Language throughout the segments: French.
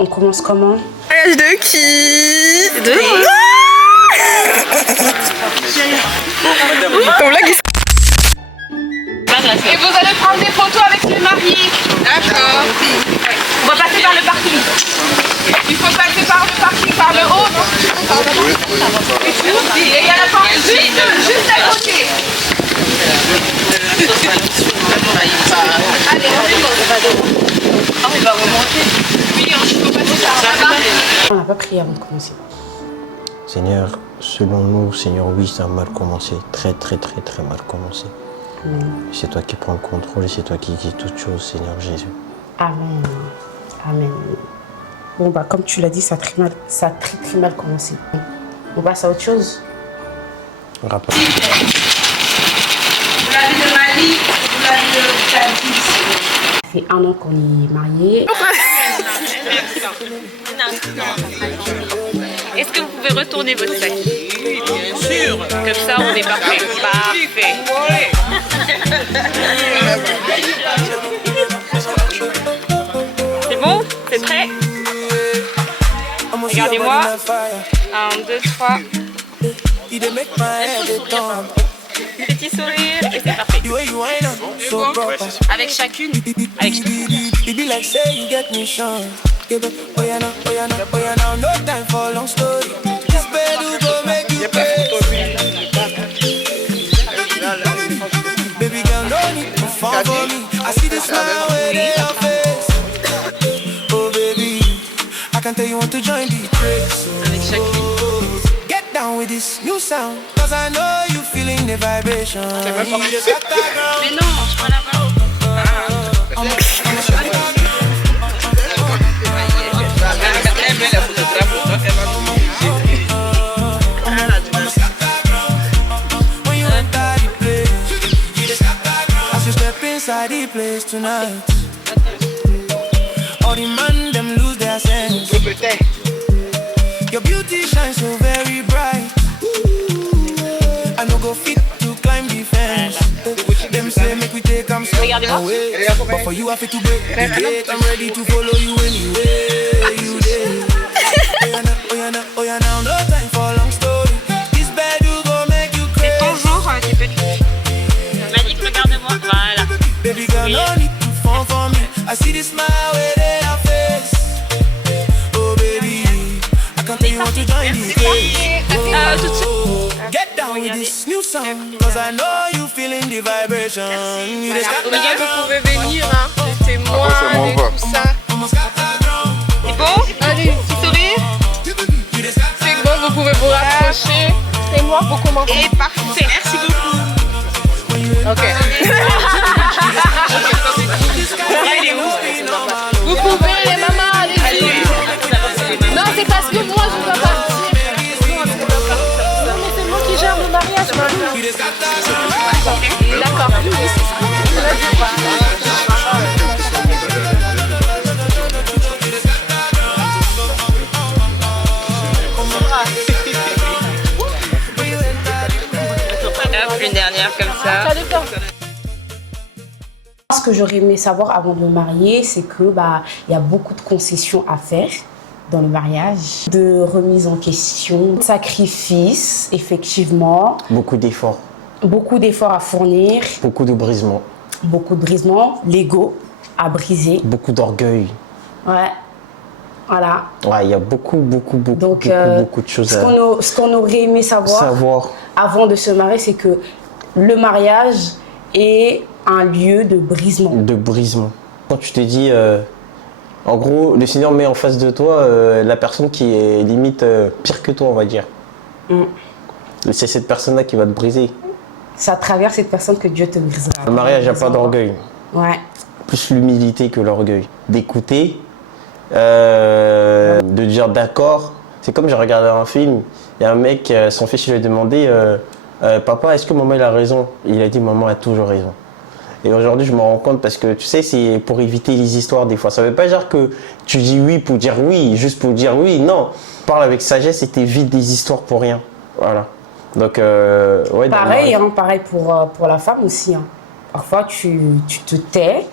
On commence comment? Mariage de qui? De moi. Ton blague est... Et vous allez prendre des photos avec les mariés. D'accord. On va passer par le parking. Il faut passer par le parking, par le haut. Et il y a la porte juste à côté. Allez, on va remonter. Oui, il faut passer par là-bas. On n'a pas prié avant de commencer. Seigneur, selon nous, Seigneur, oui, ça a mal commencé. Très mal commencé. C'est toi qui prends le contrôle et c'est toi qui dis toutes choses, Seigneur Jésus. Amen. Amen. Bon, bah, comme tu l'as dit, ça a très mal commencé. On passe à autre chose. Rappel. Vous l'avez de Mali, vous l'avez de Tadis. Ça fait 1 an qu'on est mariés. Est-ce que vous pouvez retourner votre sac? Oui, bien sûr. Comme ça, on est parfait. Parfait. C'est bon? C'est prêt? Regardez-moi. 1, 2, 3. Petit sourire et c'est parfait. Avec chacune. Avec chacune. Baby girl, no need to fall for me. I see the smile where they are face. Oh baby, I can tell you want to join the trace. Avec chacune. Get down with this new sound, cause I know you feeling the vibration. Mais non, je prends la parole. Inside the place tonight, all the man them lose their sense. Your beauty shines so very bright. I no go fit to climb the fence. Them say make we take them slow away, but for you I fit to break the gate. I'm ready to follow you anywhere you there. Oh yeah now, no time for long story. This bed will go make you crazy. C'est ton jour, tu peux... Magic, regarde-moi. Voilà. Baby girl, no need to fall for me. I see the smile where they are face. Oh baby, I can't tell you want to join the game. Oh, get down with this new song, cause I know you feeling the vibration. You just got Miguel, vous pouvez venir, hein. C'est moi et tout ça. C'est bon? Allez, petit sourire. C'est bon, vous pouvez vous rapprocher. C'est moi pour commencer. Et parfait, merci beaucoup. Ok. Vous pouvez, les mamans, allez-y. Non, c'est parce que moi, je dois partir. Non, mais c'est moi qui gère le mariage, maman. D'accord. Une dernière comme ça. Ce que j'aurais aimé savoir avant de me marier, c'est que y a beaucoup de concessions à faire dans le mariage, de remise en question, de sacrifices, effectivement. Beaucoup d'efforts. Beaucoup d'efforts à fournir. Beaucoup de brisements. Beaucoup de brisements. L'ego à briser. Beaucoup d'orgueil. Ouais. Voilà. Ouais, il y a beaucoup de choses ce qu'on aurait aimé savoir avant de se marier, c'est que le mariage est un lieu de brisement. De brisement. Quand tu te dis, en gros, le Seigneur met en face de toi la personne qui est limite pire que toi, on va dire. C'est cette personne-là qui va te briser. C'est à travers cette personne que Dieu te brisera. Le mariage n'a pas d'orgueil. Ouais. Plus l'humilité que l'orgueil. D'écouter, de dire d'accord. C'est comme j'ai regardé un film, il y a un mec, son fils lui a demandé papa, est-ce que maman il a raison? Il a dit maman a toujours raison. Et aujourd'hui je me rends compte parce que tu sais, c'est pour éviter les histoires des fois. Ça veut pas dire que tu dis oui pour dire oui, juste pour dire oui. Non, parle avec sagesse et t'évites des histoires pour rien. Voilà. Donc, ouais. Pareil, pareil pour la femme aussi. Hein. Parfois, tu te tais,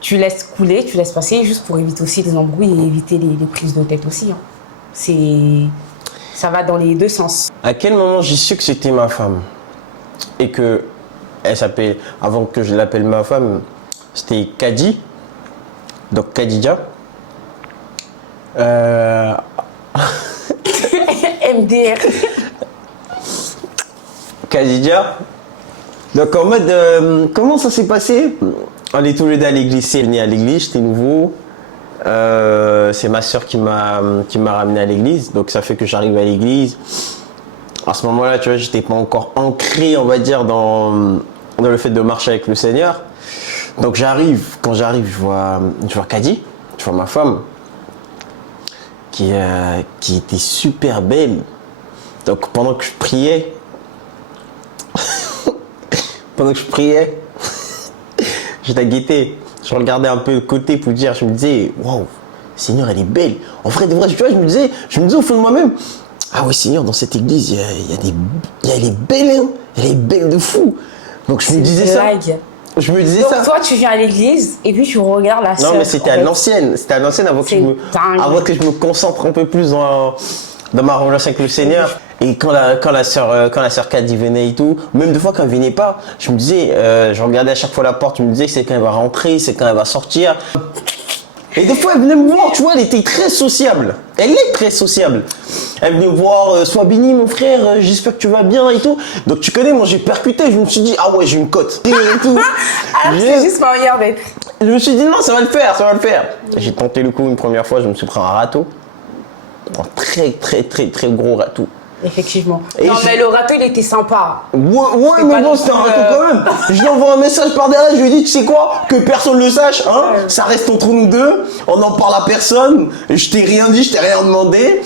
tu laisses couler, tu laisses passer, juste pour éviter aussi les embrouilles et éviter les prises de tête aussi. Hein. Ça va dans les deux sens. À quel moment j'ai su que c'était ma femme et que elle s'appelle, avant que je l'appelle ma femme, c'était Kadi, donc Khadija. MDR. Khadija. Donc en mode, comment ça s'est passé? On est tous les deux à l'église, c'est venu à l'église, j'étais nouveau. C'est ma soeur qui m'a ramené à l'église, donc ça fait que j'arrive à l'église. À ce moment-là, tu vois, j'étais pas encore ancré, on va dire, dans le fait de marcher avec le Seigneur. Donc quand j'arrive, je vois Kadi, je vois ma femme, qui était super belle. Donc pendant que je priais, je la guettais. Je regardais un peu de côté pour dire, je me disais, waouh, Seigneur, elle est belle. En vrai, de vrai, tu vois, je me disais au fond de moi-même, ah oui, Seigneur, dans cette église, elle est belle, hein. Elle est belle de fou. Donc je me disais ça. Je me disais donc, ça. Toi, tu viens à l'église et puis tu regardes la sœur. Non, mais c'était à l'ancienne. C'était à l'ancienne avant que je me concentre un peu plus dans ma relation avec le Seigneur. Et quand la sœur Kadi venait et tout, même des fois quand elle venait pas, je me disais, je regardais à chaque fois la porte, je me disais c'est quand elle va rentrer, c'est quand elle va sortir. Et des fois elle venait me voir, tu vois, elle était très sociable. Elle est très sociable. Elle venait me voir, sois béni mon frère, j'espère que tu vas bien et tout. Donc tu connais, moi j'ai percuté, je me suis dit, ah ouais, j'ai une cote. Et tout. Alors c'est juste ma manière d'être. Je me suis dit non, ça va le faire. J'ai tenté le coup une première fois, je me suis pris un râteau. Un très très très très gros râteau. Effectivement. Mais le râteau, il était sympa. Ouais, mais bon, c'était un râteau quand même. Je lui envoie un message par derrière, je lui dis, tu sais quoi, que personne ne le sache, hein, ça reste entre nous deux, on n'en parle à personne, je t'ai rien dit, je t'ai rien demandé.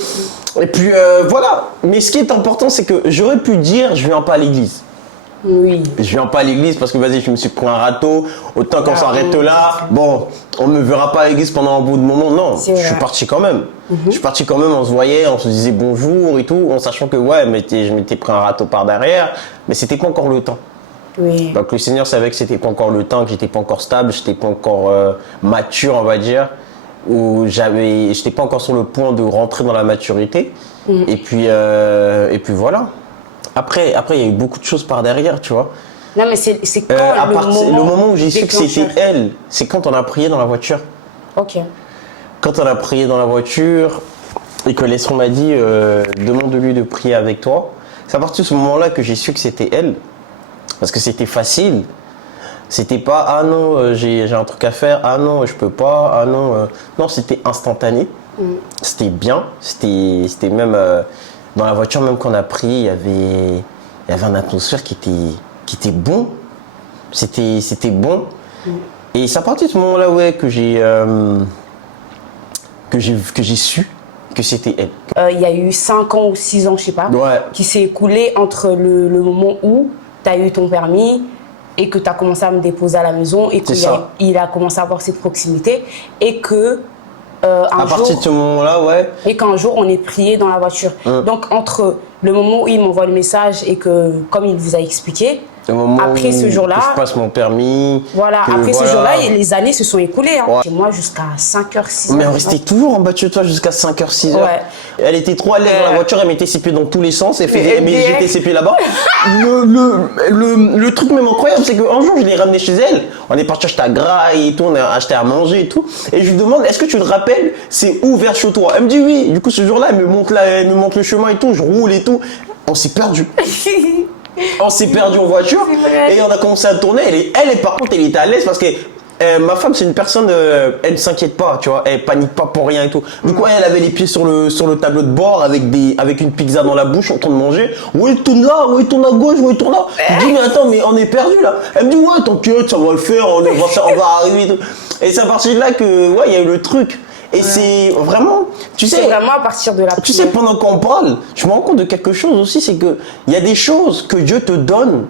Et puis voilà. Mais ce qui est important, c'est que j'aurais pu dire, je viens pas à l'église. Oui. Je viens pas à l'église parce que vas-y, je me suis pris un râteau, autant qu'on s'arrête là, bon, on me verra pas à l'église pendant un bout de moment, non, je suis parti quand même. Je suis parti quand même, on se voyait, on se disait bonjour et tout, en sachant que ouais, je m'étais pris un râteau par derrière, mais c'était pas encore le temps. Oui. Donc le Seigneur savait que c'était pas encore le temps, que j'étais pas encore stable, j'étais pas encore mature, on va dire, ou j'étais pas encore sur le point de rentrer dans la maturité. Et puis voilà. Après, il y a eu beaucoup de choses par derrière, tu vois. Non, mais c'est quand le moment où j'ai su que c'était elle, c'est quand on a prié dans la voiture. Ok. Quand on a prié dans la voiture et que l'Esprit m'a dit demande-lui de prier avec toi. C'est à partir de ce moment-là que j'ai su que c'était elle. Parce que c'était facile. C'était pas ah non, j'ai un truc à faire, ah non, je peux pas, ah non. Non, c'était instantané. C'était bien. C'était même. Dans la voiture, même quand on a prié, il y avait une atmosphère qui était bon. C'était bon. Et c'est à partir de ce moment-là ouais, que j'ai su que c'était elle. Il y a eu 5 ans ou 6 ans, je sais pas, qui s'est écoulé entre le moment où tu as eu ton permis et que tu as commencé à me déposer à la maison et qu'il a commencé à avoir cette proximité et que à partir de ce moment-là, ouais. Et qu'un jour, on est prié dans la voiture. Donc, entre le moment où il m'envoie le message et que, comme il vous a expliqué, après ce jour-là, je passe mon permis. Voilà, après ce jour-là, les années se sont écoulées. Hein. Ouais. Et moi, jusqu'à 5h, 6h. Mais on restait toujours en bas de chez toi jusqu'à 5h, 6h. Ouais. Elle était trop à l'aise dans la voiture, elle mettait ses pieds dans tous les sens, mais j'étais ses pieds là-bas. Le truc même incroyable, c'est qu'un jour, je l'ai ramené chez elle. On est parti acheter à Graille et tout, on a acheté à manger et tout. Et je lui demande, est-ce que tu te rappelles, c'est où vers chez toi? Elle me dit oui. Du coup, ce jour-là, elle me montre le chemin et tout, je roule et tout. On s'est perdu. On s'est perdu en voiture et on a commencé à tourner. Elle par contre, elle était à l'aise parce que ma femme, c'est une personne, elle ne s'inquiète pas, tu vois, elle panique pas pour rien et tout. Du coup, elle avait les pieds sur le tableau de bord avec une pizza dans la bouche en train de manger. Oui, il tourne là, oui, il tourne à gauche, oui, il tourne là. Je dis, mais attends, mais on est perdu là. Elle me dit, ouais, t'inquiète, ça va le faire, on va arriver et tout. Et c'est à partir de là que, ouais, il y a eu le truc. Et c'est vraiment, tu sais. C'est vraiment à partir de la prière. Tu sais, pendant qu'on parle, je me rends compte de quelque chose aussi, c'est que il y a des choses que Dieu te donne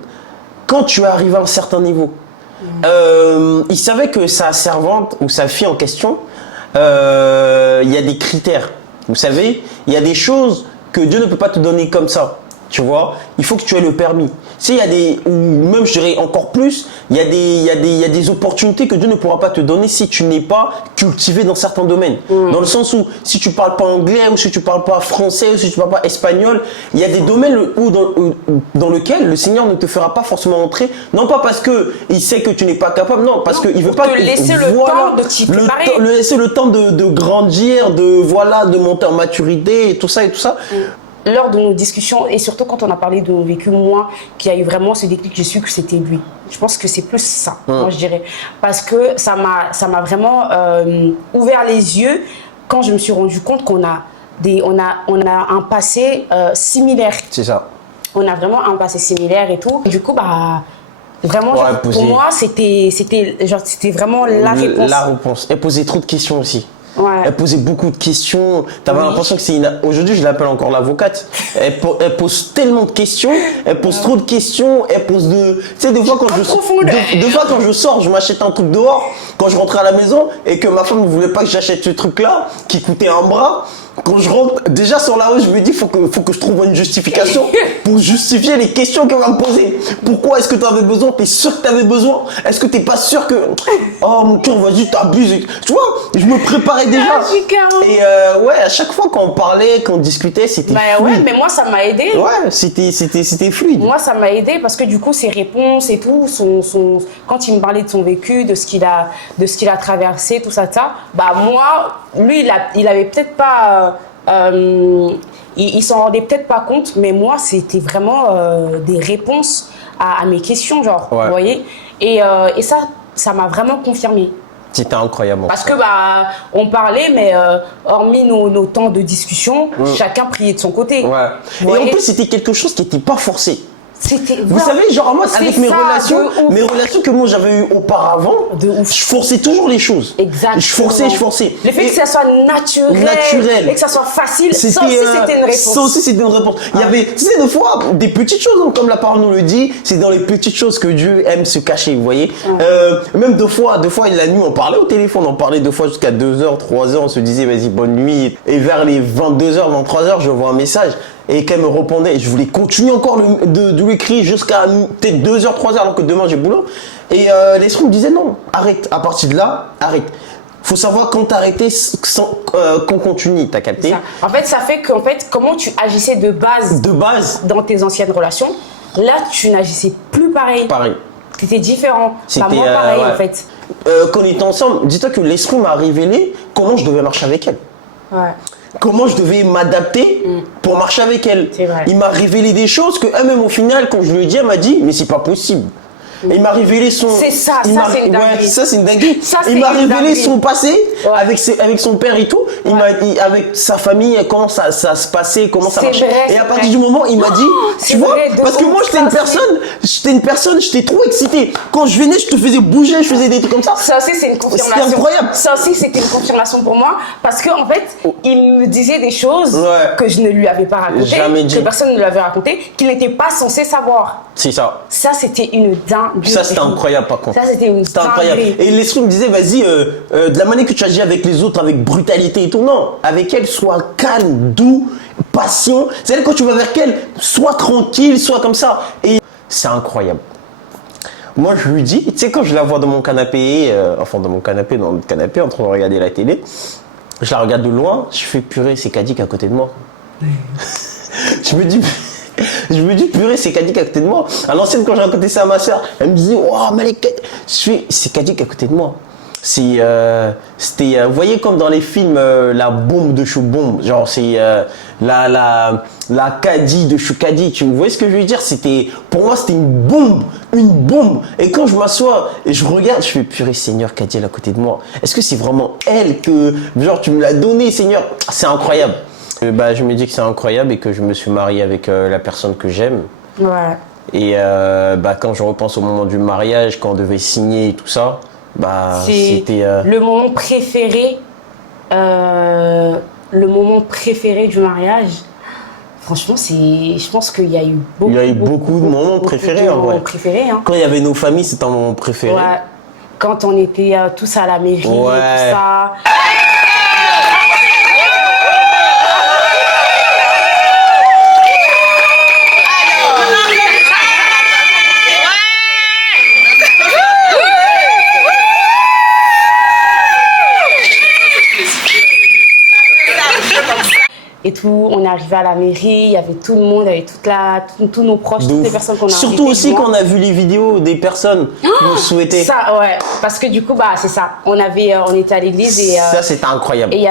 quand tu arrives à un certain niveau. Il savait que sa servante ou sa fille en question, il y a des critères. Vous savez, il y a des choses que Dieu ne peut pas te donner comme ça. Tu vois, il faut que tu aies le permis. Tu sais, il y a des, ou même je dirais encore plus, il y a des opportunités que Dieu ne pourra pas te donner si tu n'es pas cultivé dans certains domaines. Dans le sens où, si tu parles pas anglais, ou si tu parles pas français, ou si tu parles pas espagnol, il y a des domaines dans lesquels le Seigneur ne te fera pas forcément entrer. Non pas parce que il sait que tu n'es pas capable, non, parce qu'il veut pas te laisser le temps de t'y préparer. Laisser le temps de grandir, de monter en maturité et tout ça et tout ça. Lors de nos discussions, et surtout quand on a parlé de nos vécus, moi, qui a eu vraiment ce déclic, j'ai su que c'était lui. Je pense que c'est plus ça, moi je dirais. Parce que ça m'a vraiment ouvert les yeux quand je me suis rendu compte qu'on a, on a un passé similaire. C'est ça. On a vraiment un passé similaire et tout. Et du coup, bah, vraiment, genre, pour moi, c'était vraiment la réponse. La réponse. Elle posait trop de questions aussi. Ouais. Elle posait beaucoup de questions. T'avais l'impression que c'est aujourd'hui, je l'appelle encore l'avocate. Elle pose tellement de questions. Elle pose trop de questions. Elle pose de. Tu sais, des fois quand je sors, je m'achète un truc dehors. Quand je rentrais à la maison et que ma femme ne voulait pas que j'achète ce truc-là qui coûtait un bras. Quand je rentre, déjà sur la route, je me dis faut que je trouve une justification pour justifier les questions qu'elle va me poser. Pourquoi est-ce que tu avais besoin? T'es sûr que tu avais besoin? Est-ce que t'es pas sûr que... Oh mon cœur, vas-y, t'abuses. Tu vois, je me préparais déjà. Et ouais, à chaque fois qu'on parlait, qu'on discutait, c'était fluide. Ouais, mais moi, ça m'a aidé. Ouais, c'était fluide. Moi, ça m'a aidé parce que du coup, ses réponses et tout, quand il me parlait de son vécu, de ce qu'il a traversé, tout ça, bah moi, lui, il avait peut-être pas... il s'en rendait peut-être pas compte, mais moi, c'était vraiment des réponses à mes questions, genre, ouais. Vous voyez. Et ça m'a vraiment confirmé. C'était incroyable. Parce que bah, on parlait, mais hormis nos temps de discussion, chacun priait de son côté. Ouais. Et en plus, c'était quelque chose qui n'était pas forcé. Vous savez, genre moi, avec mes relations que moi j'avais eues auparavant, je forçais toujours les choses. Exactement. Je forçais. Le fait que ça soit naturel et que ça soit facile, ça aussi c'était une réponse. Ça aussi c'était une réponse. Il y avait, tu sais, des fois, des petites choses, comme la parole nous le dit, c'est dans les petites choses que Dieu aime se cacher, vous voyez. Même deux fois, la nuit, on parlait au téléphone, on parlait deux fois jusqu'à 2h, 3h, on se disait vas-y, bonne nuit. Et vers les 22h, 23h, je vois un message. Et qu'elle me répondait, je voulais continuer encore de lui écrire jusqu'à peut-être 2h, 3h, alors que demain j'ai boulot. Et l'esprit me disait non, arrête, à partir de là, arrête. Faut savoir quand t'arrêter, qu'on continue, t'as capté? En fait, ça fait que comment tu agissais de base dans tes anciennes relations, là tu n'agissais plus pareil. C'était différent, pas moins pareil en fait. Quand on était ensemble, dis-toi que l'esprit m'a révélé comment je devais marcher avec elle. Ouais. Comment je devais m'adapter pour marcher avec elle. C'est vrai. Il m'a révélé des choses que même au final, quand je lui ai dit, elle m'a dit, mais c'est pas possible. Il m'a révélé son... C'est ça, c'est une dinguerie. Ouais, ça, c'est une dinguerie. Il m'a révélé son passé avec son père et tout. Avec sa famille, comment ça se passait, comment ça marchait. Et à partir du moment, il m'a dit, tu vois, parce que moi, j'étais une personne, j'étais trop excité. Quand je venais, je te faisais bouger, je faisais des trucs comme ça. Ça aussi, c'est une confirmation. C'était incroyable. Ça aussi, c'était une confirmation pour moi. Parce qu'en fait, il me disait des choses que je ne lui avais pas racontées, que personne ne lui avait racontées, qu'il n'était pas censé savoir. C'est ça. Ça, c'était une dinguerie. Ça, c'était incroyable par contre. Ça, c'était une incroyable. Et l'esprit me disait, vas-y, de la manière que tu agis avec les autres, avec brutalité et tout, non. Avec elle, sois calme, doux, patient. C'est-à-dire quand tu vas vers elle, sois tranquille, sois comme ça. Et c'est incroyable. Moi, je lui dis, tu sais, quand je la vois dans mon canapé, dans le canapé, en train de regarder la télé, je la regarde de loin, je fais purée, c'est Kadik à côté de moi. Je me dis, purée, c'est Kadik à côté de moi. À l'ancienne, quand j'ai raconté ça à ma soeur, elle me disait, waouh, Malek, c'est Kadik à côté de moi. C'était, vous voyez, comme dans les films, la bombe de Chou-Bombe, genre, c'est la Kadi de Chou-Kadi. Vous voyez ce que je veux dire? Pour moi, c'était une bombe. Et quand je m'assois et je regarde, je fais, purée, Seigneur, Kadi, elle est à côté de moi. Est-ce que c'est vraiment elle que, genre, tu me l'as donnée, Seigneur? C'est incroyable. Je me dis que c'est incroyable et que je me suis marié avec la personne que j'aime. Ouais. Et quand je repense au moment du mariage, quand on devait signer et tout ça, c'était... Le moment préféré du mariage. Franchement, je pense qu'il y a eu beaucoup de moments préférés en vrai. Quand il y avait nos familles, c'était un moment préféré. Ouais. Quand on était tous à la mairie, tout ça. et tout. On est arrivé à la mairie, il y avait tout le monde, il y avait tous nos proches, toutes les personnes qu'on a Surtout invitées, aussi moi. quand on a vu les vidéos des personnes qui nous souhaitaient. Ça, ouais, parce que du coup, bah, c'est ça. On était à l'église et Ça, c'était incroyable. et il y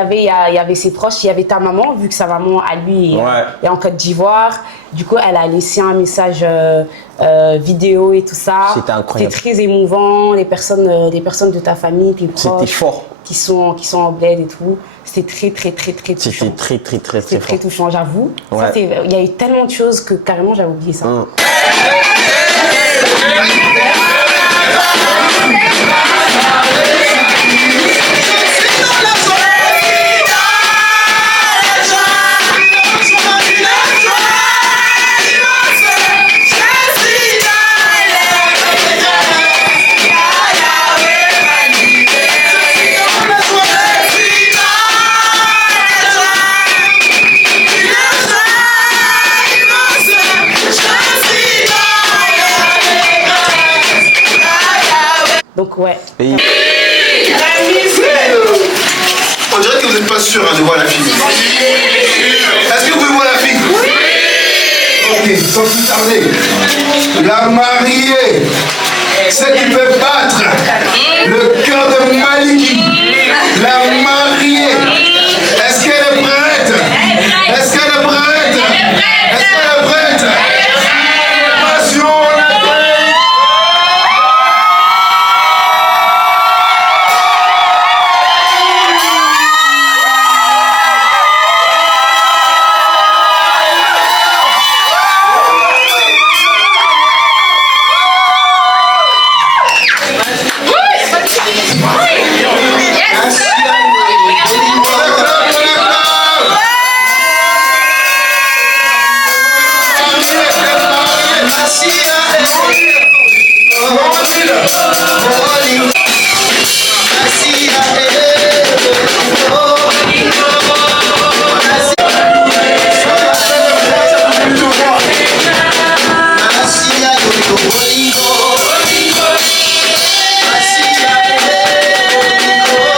avait ses proches, il y avait ta maman, vu que sa maman, à lui, Ouais. est en Côte d'Ivoire. Du coup, elle a laissé un message vidéo et tout ça. C'était incroyable. C'était très émouvant. Les personnes de ta famille, tes C'était proches, fort. qui sont en bled et tout. C'était très touchant. C'était très C'était très fort. touchant, j'avoue. Ouais. Ça, il y a eu tellement de choses que carrément j'avais oublié ça. Donc ouais. Et- On dirait que vous n'êtes pas sûr de voir la fille. Est-ce que vous pouvez voir la fille? Oui. Ok, sans plus tarder. La mariée, celle qui peut battre le cœur de Maliki. La mariée. Est-ce qu'elle est prête? Est-ce qu'elle est prête? Est-ce qu'elle est prête? Passion, la paix.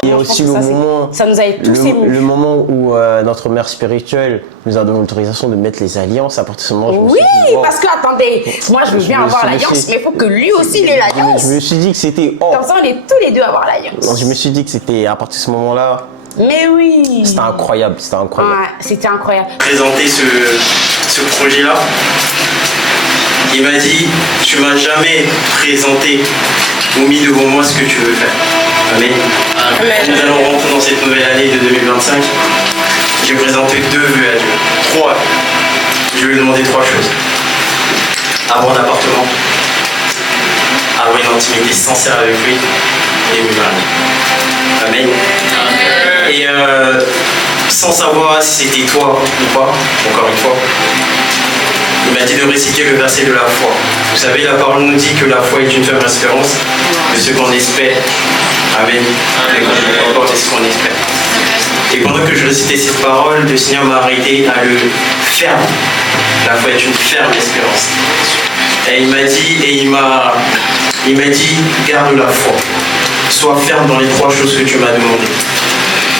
Il y a aussi le Ça, moment, ça nous avait tous émus. le moment où notre mère spirituelle nous a donné l'autorisation de mettre les alliances. À partir de ce moment, je me Oui, suis dit, wow. parce que attendez, moi je veux bien avoir l'alliance, mais il faut que lui aussi il ait l'alliance. Je me suis dit que c'était Comme ça, on est tous les deux à avoir l'alliance. Je me suis dit que c'était à partir de ce moment-là, Mais oui. c'était incroyable, c'était incroyable. Ouais, c'était incroyable. Présenter ce projet-là. Il m'a dit, tu m'as jamais présenté ou mis devant moi ce que tu veux faire. Amen. Nous allons rentrer dans cette nouvelle année de 2025. J'ai présenté 2 vœux à Dieu. 3. Je lui ai demandé 3 choses. Avoir un appartement, avoir une intimité sincère avec lui et me marier. Amen. Et sans savoir si c'était toi ou pas, encore une fois, il m'a dit de réciter le verset de la foi. Vous savez, la parole nous dit que la foi est une ferme espérance de ce qu'on espère. Amen. Mais qu'on ne voit pas, c'est ce qu'on espère. Et pendant que je récitais cette parole, le Seigneur m'a arrêté à le ferme. La foi est une ferme espérance. Et il m'a dit, garde la foi. Sois ferme dans les 3 choses que tu m'as demandées.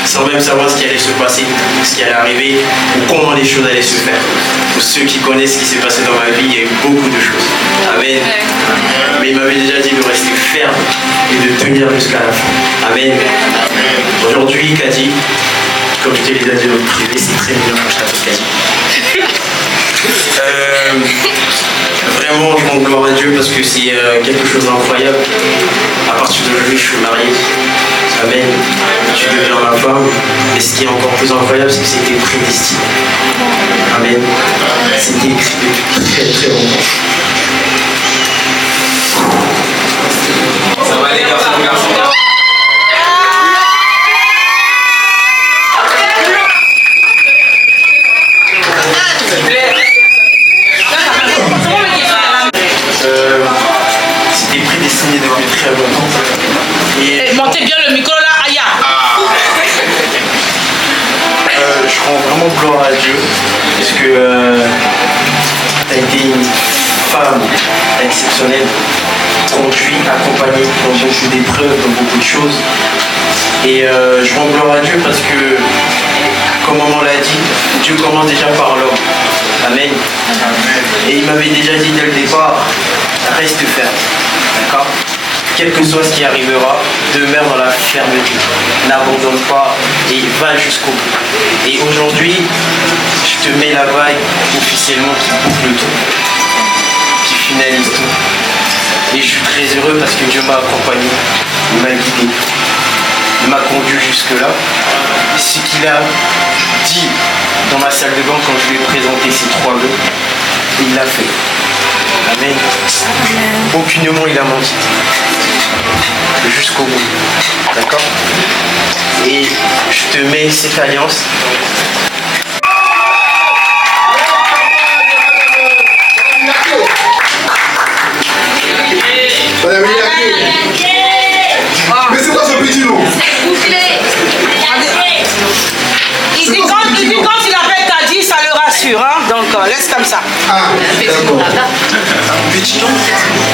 Sans même savoir ce qui allait se passer, ce qui allait arriver, ou comment les choses allaient se faire. Pour ceux qui connaissent ce qui s'est passé dans ma vie, il y a eu beaucoup de choses. Amen. Mais il m'avait déjà dit de rester ferme et de tenir jusqu'à la fin. Amen. Aujourd'hui, Kadi, comme je te l'ai dit dans le privé, c'est très bien quand je t'appelle Kadi. Vraiment, je rends gloire à Dieu parce que c'est quelque chose d'incroyable. À partir d'aujourd'hui, je suis marié. Amen. Tu deviens ma femme. Et ce qui est encore plus incroyable, c'est que c'était prédestiné. Amen. C'était écrit depuis très très longtemps. Ça va les garçons. C'était prédestiné depuis très longtemps. Et Montez bien le micro là, Aya. je rends vraiment gloire à Dieu parce que tu as été une femme exceptionnelle, conduite, accompagnée dans beaucoup d'épreuves, dans beaucoup de choses. Et je rends gloire à Dieu parce que comme maman l'a dit, Dieu commence déjà par l'homme. Amen. Et il m'avait déjà dit dès le départ, reste ferme. D'accord? Quel que soit ce qui arrivera, demeure dans la fermeté. N'abandonne pas et va jusqu'au bout. Et aujourd'hui, je te mets la vague officiellement qui boucle tout, qui finalise tout. Et je suis très heureux parce que Dieu m'a accompagné, il m'a guidé, il m'a conduit jusque-là. Ce qu'il a dit dans ma salle de bain quand je lui ai présenté ces 3 vœux, il l'a fait. Amen. Aucunement il a menti. Jusqu'au bout. D'accord? Et je te mets cette alliance. Madame Yaké. Mais c'est quoi ce petit nom? Il dit quand il appelle Kadi, ça le rassure, hein? Donc laisse comme ça. Ah, d'accord. Petit nom?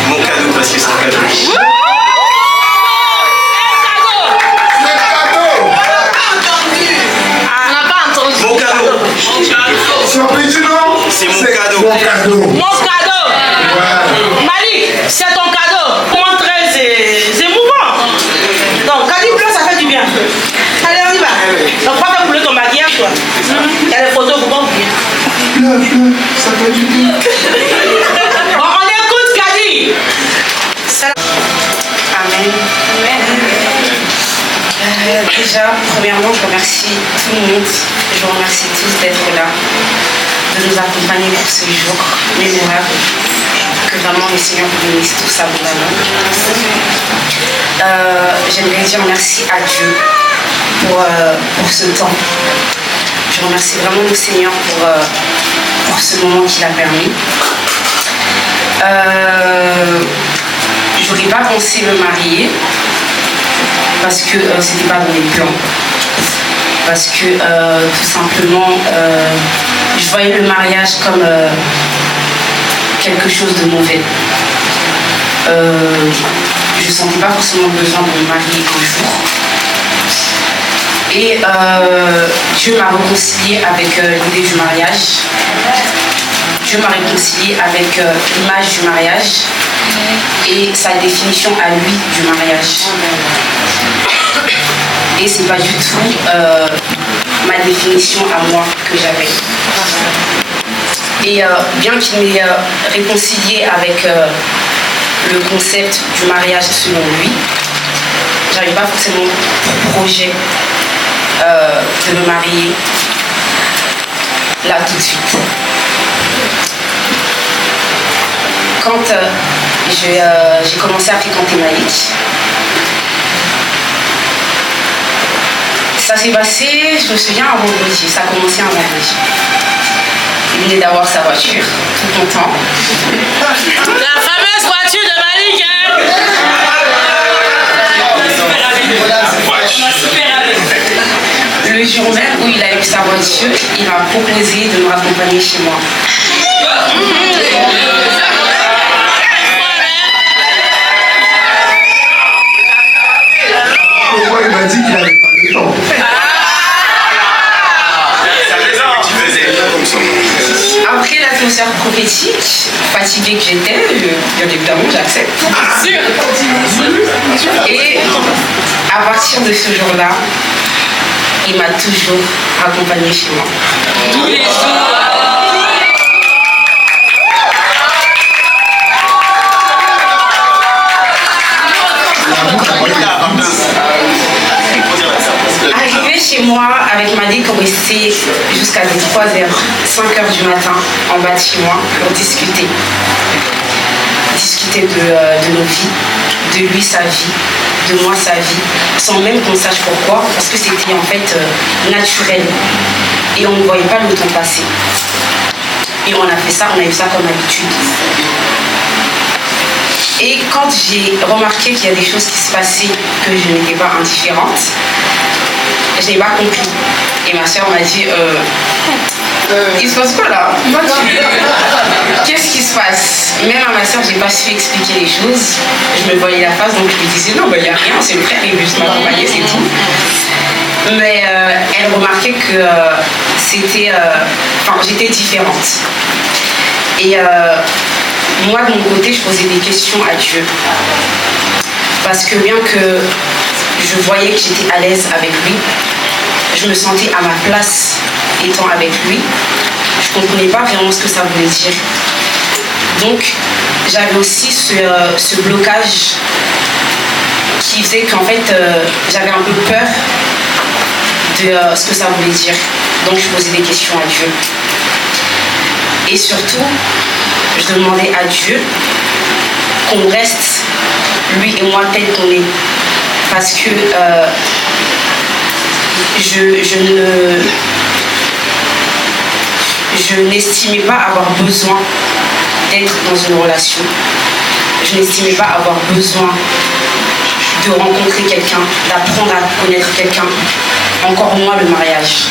Mon cadeau parce que c'est un cadeau. Mon cadeau. C'est un petit nom? C'est mon cadeau. Mon cadeau. Mon cadeau. Malik, c'est ton cadeau. Comment très émouvant. Donc, Kadi pleure, ça fait du bien. Allez, on y va. Donc, pas faire couler ton maquillage, toi. Il y a des photos, faut pas oublier. Ça fait du bien. Bon, on écoute Kadi. Amen. Déjà, premièrement, je remercie tout le monde. Je vous remercie tous d'être là, de nous accompagner pour ce jour mémorable. Que vraiment le Seigneur vous bénisse tous abondamment. J'aimerais dire merci à Dieu pour ce temps. Je remercie vraiment le Seigneur pour ce moment qu'il a permis. Je n'aurais pas pensé me marier parce que c'était pas dans les plans. Parce que tout simplement, je voyais le mariage comme quelque chose de mauvais. Je ne sentais pas forcément besoin de me marier un jour. Et Dieu m'a réconcilié avec l'idée du mariage. Dieu m'a réconcilié avec l'image du mariage et sa définition à lui du mariage. Et c'est pas du tout ma définition à moi que j'avais. Et bien qu'il m'ait réconcilié avec le concept du mariage selon lui, j'avais pas forcément pour projet de me marier là tout de suite. Quand j'ai commencé à fréquenter Malik, ça s'est passé, je me souviens, un vendredi, ça a commencé un vendredi. Il venait d'avoir sa voiture, tout content. La fameuse voiture de Malik, hein? Le jour même où il a eu sa voiture, il m'a proposé de me raccompagner chez moi. Pourquoi il m'a dit qu'il n'avait pas le temps? Après l'atmosphère prophétique, fatiguée que j'étais, bien évidemment j'accepte. Et à partir de ce jour-là, il m'a toujours accompagnée chez moi. Tous les jours. Arrivé chez moi avec Malik, on restait jusqu'à 3h, 5h du matin en bas de chez moi pour discuter. Discuter de nos vies, de lui sa vie, de moi sa vie, sans même qu'on sache pourquoi, parce que c'était en fait naturel. Et on ne voyait pas le temps passer. Et on a eu ça comme habitude. Et quand j'ai remarqué qu'il y a des choses qui se passaient, que je n'étais pas indifférente, je n'ai pas compris. Et ma soeur m'a dit, il se passe quoi là? Qu'est-ce qui se passe? Même à ma soeur, je n'ai pas su expliquer les choses. Je me voyais la face, donc je lui disais, non, il n'y a rien, c'est le frère, il veut juste m'accompagner, c'est tout. Mais elle remarquait que j'étais différente. Et moi, de mon côté, je posais des questions à Dieu. Parce que bien que je voyais que j'étais à l'aise avec lui, je me sentais à ma place étant avec lui. Je ne comprenais pas vraiment ce que ça voulait dire. Donc, j'avais aussi ce blocage qui faisait qu'en fait, j'avais un peu peur de ce que ça voulait dire. Donc, je posais des questions à Dieu. Et surtout, je demandais à Dieu qu'on reste, lui et moi, tel qu'on est. Parce que je n'estimais pas avoir besoin d'être dans une relation. Je n'estimais pas avoir besoin de rencontrer quelqu'un, d'apprendre à connaître quelqu'un, encore moins le mariage.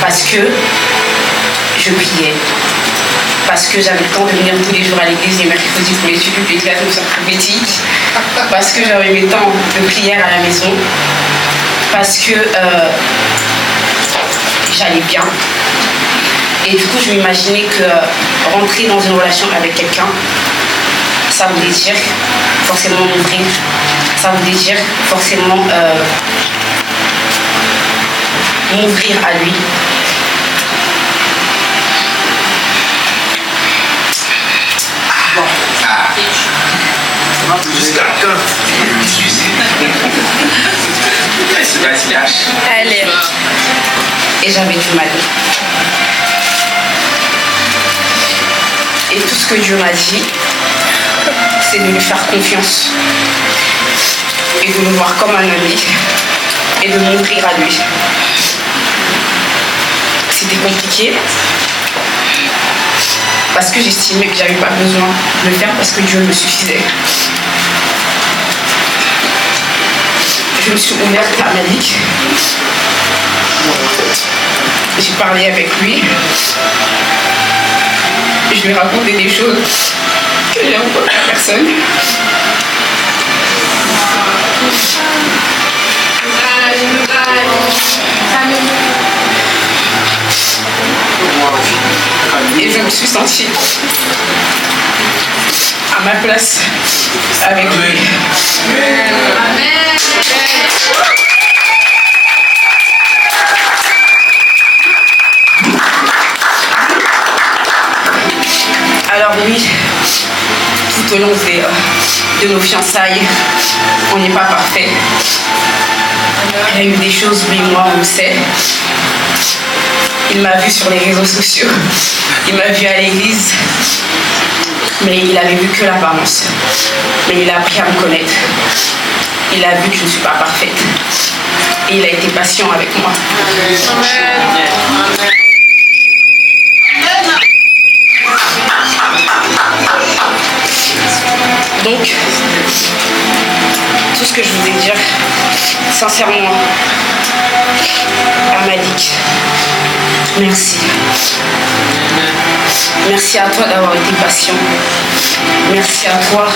Parce que je priais, parce que j'avais le temps de venir tous les jours à l'église les mercredis pour l'étude biblique, la fonction prophétique, parce que j'avais mes temps de prière à la maison, parce que j'allais bien. Et du coup, je m'imaginais que rentrer dans une relation avec quelqu'un, ça voulait dire forcément m'ouvrir, ça voulait dire forcément m'ouvrir à lui. Jusqu'à quand? Allez. Et j'avais du mal. Et tout ce que Dieu m'a dit, c'est de lui faire confiance et de me voir comme un ami et de m'ouvrir à lui. C'était compliqué parce que j'estimais que j'avais pas besoin de le faire parce que Dieu me suffisait. Je me suis ouverte à Malik. J'ai parlé avec lui. Je lui ai raconté des choses que j'ai racontées à personne. Et je me suis sentie à ma place avec lui. Amen. Alors oui, tout au long de nos fiançailles, on n'est pas parfait. Il y a eu des choses, lui et moi, on le sait. Il m'a vu sur les réseaux sociaux, il m'a vu à l'église, mais il avait vu que l'apparence. Mais il a appris à me connaître. Il a vu que je ne suis pas parfaite. Et il a été patient avec moi. Amen. Donc, tout ce que je voulais dire, sincèrement, à Malik, merci. Merci à toi d'avoir été patient. Merci à toi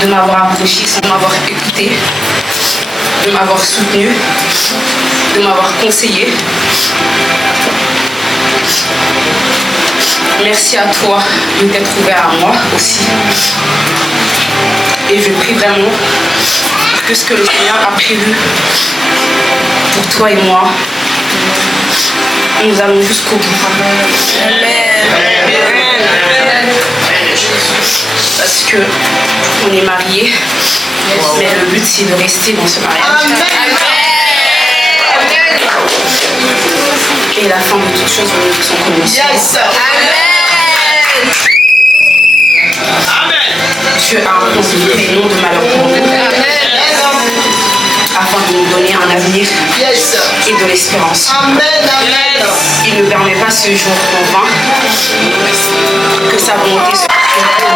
de m'avoir approché sans m'avoir écouté, de m'avoir soutenu, de m'avoir conseillé. Merci à toi de t'être ouvert à moi aussi. Et je prie vraiment que ce que le Seigneur a prévu pour toi et moi, nous allons jusqu'au bout. Amen. Parce que on est mariés, mais le but c'est de rester dans ce mariage. Amen. Et la fin de toutes choses est son commencement. Yes. Amen. Dieu a un plan de paix, non de malheur pour nous, afin de nous donner un avenir et de l'espérance. Il ne permet pas ce jour en vain que sa volonté soit faite.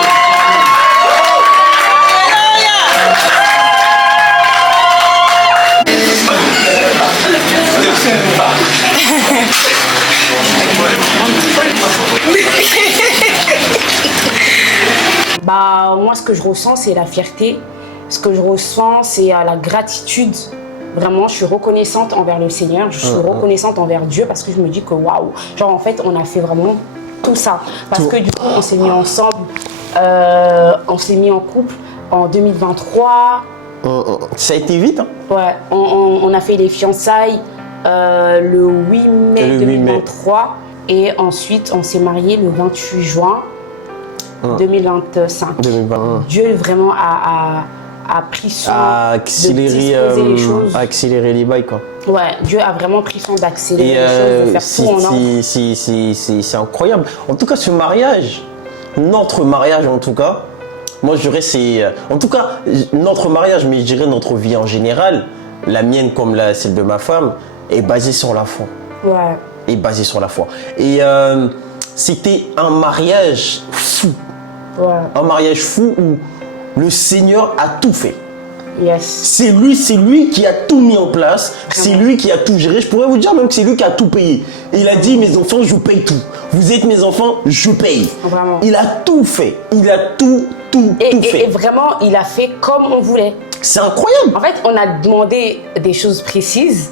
Moi, ce que je ressens, c'est la fierté. Ce que je ressens, c'est la gratitude Vraiment, je suis reconnaissante envers le Seigneur, je suis reconnaissante envers Dieu parce que je me dis que waouh, genre en fait, on a fait vraiment tout ça. Parce que du coup, on s'est mis ensemble, on s'est mis en couple en 2023. Ça a été vite, hein? Ouais, on a fait les fiançailles le 8 mai 2023 et ensuite on s'est mariés le 28 juin 2025. 2021. Dieu vraiment a pris soin accélérer les choses. Accélérer les bails, quoi. Ouais, Dieu a vraiment pris soin d'accélérer les choses, de faire tout en ordre. C'est incroyable. En tout cas, ce mariage, notre mariage en tout cas, moi je dirais c'est... En tout cas, notre mariage, mais je dirais notre vie en général, la mienne comme celle de ma femme, est basée sur la foi. Ouais. Est basée sur la foi. Et c'était un mariage fou. Ouais. Un mariage fou où le Seigneur a tout fait. Yes. C'est lui qui a tout mis en place, c'est lui qui a tout géré. Je pourrais vous dire même que c'est lui qui a tout payé. Il a dit, mes enfants, je paye tout. Vous êtes mes enfants, je paye. Vraiment. Il a tout fait. Il a tout fait. Et vraiment, il a fait comme on voulait. C'est incroyable. En fait, on a demandé des choses précises.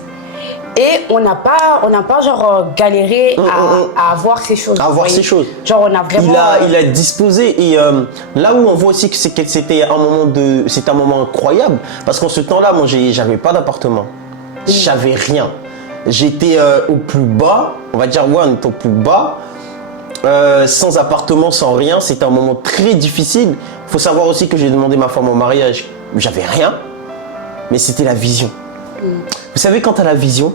Et on n'a pas genre galéré à avoir ces choses. À avoir ces choses. Genre on a vraiment. Il a disposé et là où on voit aussi que c'était un moment incroyable parce qu'en ce temps-là, moi j'avais pas d'appartement, j'avais rien. J'étais au plus bas, on va dire on était au plus bas, sans appartement, sans rien. C'était un moment très difficile. Faut savoir aussi que j'ai demandé ma femme en mariage, j'avais rien, mais c'était la vision. Vous savez, quand tu as la vision,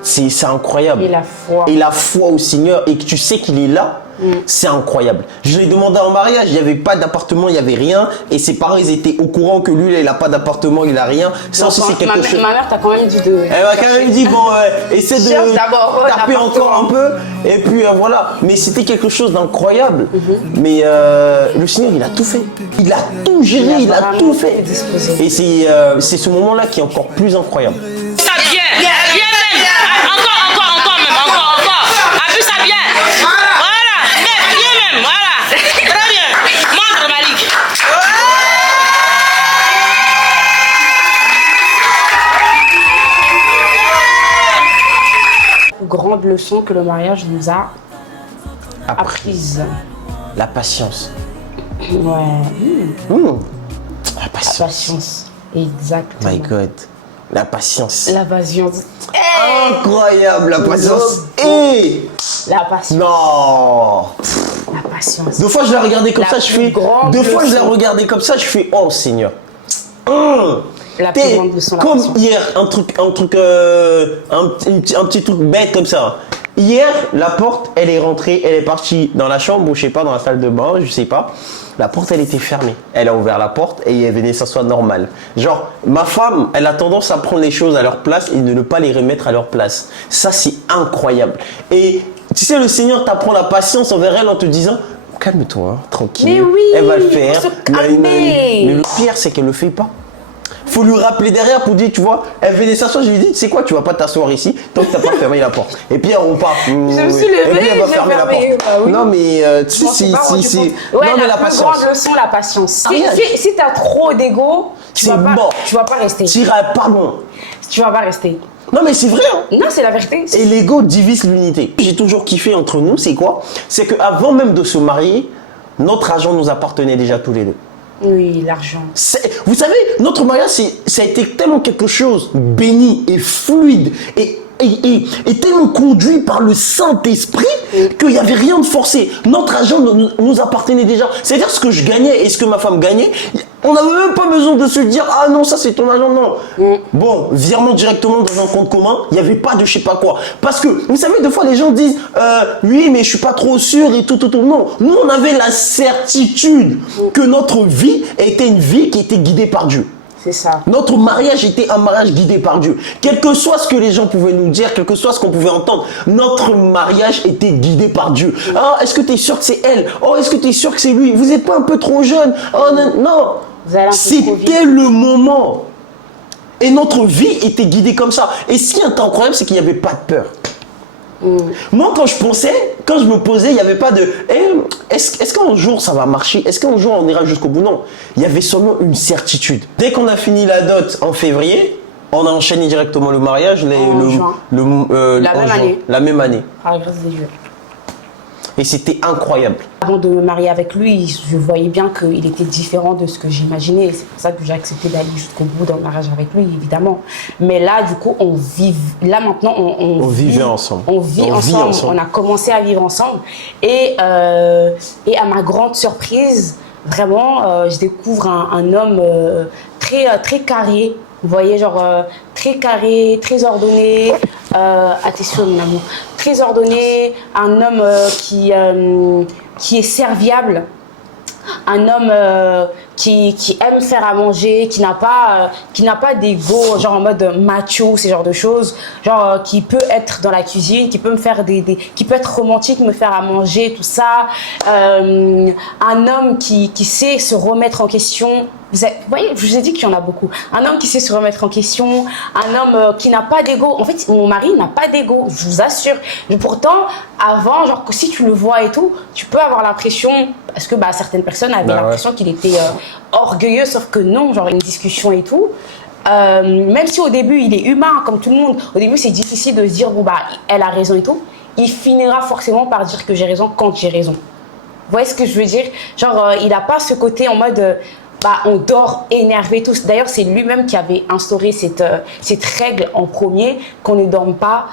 c'est incroyable. Et la foi. Et la foi au Seigneur et que tu sais qu'il est là, c'est incroyable. Je l'ai demandé en mariage, il n'y avait pas d'appartement, il n'y avait rien. Et ses parents, ils étaient au courant que lui, il n'a pas d'appartement, il n'a rien. Ça aussi, c'est quelque chose. Ma mère t'a quand même dit de. Elle m'a quand même dit, bon, essaie de taper encore un peu. Et puis voilà. Mais c'était quelque chose d'incroyable. Mais le Seigneur, il a tout fait. Il a tout géré, il a tout fait. Et c'est ce moment-là qui est encore plus incroyable. Grande leçon que le mariage nous a apprise. La patience. Ouais. La patience. La patience. Exactement. My God. La patience. La patience. Incroyable, la patience. Et la patience. Non. La patience. Deux fois je la regardais comme ça, je fais. Deux fois je la regardais comme ça, je fais. Oh Seigneur. La plus grande leçon. Comme hier, un petit truc bête comme ça. Hier, la porte, elle est rentrée, elle est partie dans la chambre ou je sais pas, dans la salle de bain, je sais pas. La porte, elle était fermée. Elle a ouvert la porte et elle venait s'asseoir normal. Genre, ma femme, elle a tendance à prendre les choses à leur place et de ne pas les remettre à leur place. Ça, c'est incroyable. Et tu sais, le Seigneur t'apprend la patience envers elle en te disant, calme-toi, tranquille. Mais oui, elle va le faire. Mais le pire, c'est qu'elle le fait pas. Faut lui rappeler derrière pour dire, tu vois, elle venait s'asseoir, je lui ai dit, tu sais quoi, tu vas pas t'asseoir ici tant que t'as pas fermé la porte. Et puis on part. Je me suis levée, et puis elle va fermer la porte. Bah oui. Non mais tu sais, Ouais, non mais la plus grande leçon, la patience. Si t'as trop d'ego, tu vas pas rester. Tu iras pas loin. Tu vas pas rester. Non mais c'est vrai. Hein. Non, c'est la vérité. Et l'ego divise l'unité. J'ai toujours kiffé entre nous, c'est quoi? C'est qu'avant même de se marier, notre argent nous appartenait déjà tous les deux. Oui, l'argent. Vous savez, notre mariage, ça a été tellement quelque chose béni et fluide et tellement conduit par le Saint-Esprit qu'il n'y avait rien de forcé. Notre argent nous appartenait déjà. C'est-à-dire ce que je gagnais et ce que ma femme gagnait, on n'avait même pas besoin de se dire « Ah non, ça c'est ton argent, non. » Bon, virement directement dans un compte commun, il n'y avait pas de je sais pas quoi. Parce que, vous savez, des fois les gens disent « Oui, mais je suis pas trop sûr et tout. » Non, nous on avait la certitude que notre vie était une vie qui était guidée par Dieu. C'est ça. Notre mariage était un mariage guidé par Dieu. Quel que soit ce que les gens pouvaient nous dire, quel que soit ce qu'on pouvait entendre, notre mariage était guidé par Dieu. Ah, est-ce que tu es sûr que c'est elle? Oh, est-ce que tu es sûr que c'est lui? Vous n'êtes pas un peu trop jeune? Oh, non. C'était le moment. Et notre vie était guidée comme ça. Et ce qui est incroyable, c'est qu'il n'y avait pas de peur. Moi, quand je me posais, il n'y avait pas de est-ce qu'un jour ça va marcher? Est-ce qu'un jour on ira jusqu'au bout? Non. Il y avait seulement une certitude. Dès qu'on a fini la dot en février, On a enchaîné directement le mariage juin. la même année. Par la grâce de Dieu. Et c'était incroyable. Avant de me marier avec lui, je voyais bien qu'il était différent de ce que j'imaginais. C'est pour ça que j'ai accepté d'aller jusqu'au bout dans le mariage avec lui, évidemment. Mais là, du coup, maintenant, on vivait ensemble. On vit ensemble. On a commencé à vivre ensemble. Et à ma grande surprise, vraiment, je découvre un homme très carré. Vous voyez, genre très carré, très ordonné. Attention, mon amour. Très ordonné, un homme qui est serviable, un homme qui aime faire à manger, qui n'a pas d'ego, genre en mode macho, ce genre de choses, genre qui peut être dans la cuisine, qui peut me faire qui peut être romantique, me faire à manger, tout ça. Un homme qui sait se remettre en question. Vous voyez, je vous ai dit qu'il y en a beaucoup. Un homme qui sait se remettre en question, un homme qui n'a pas d'ego. En fait, mon mari n'a pas d'ego, je vous assure. Mais pourtant, avant, genre que si tu le vois et tout, tu peux avoir l'impression, parce que certaines personnes avaient l'impression qu'il était orgueilleux, sauf que non, genre une discussion et tout. Même si au début, il est humain, comme tout le monde, au début, c'est difficile de se dire, elle a raison et tout. Il finira forcément par dire que j'ai raison quand j'ai raison. Vous voyez ce que je veux dire? Genre, il n'a pas ce côté en mode... on dort énervé tous. D'ailleurs, c'est lui-même qui avait instauré cette règle en premier, qu'on ne dorme pas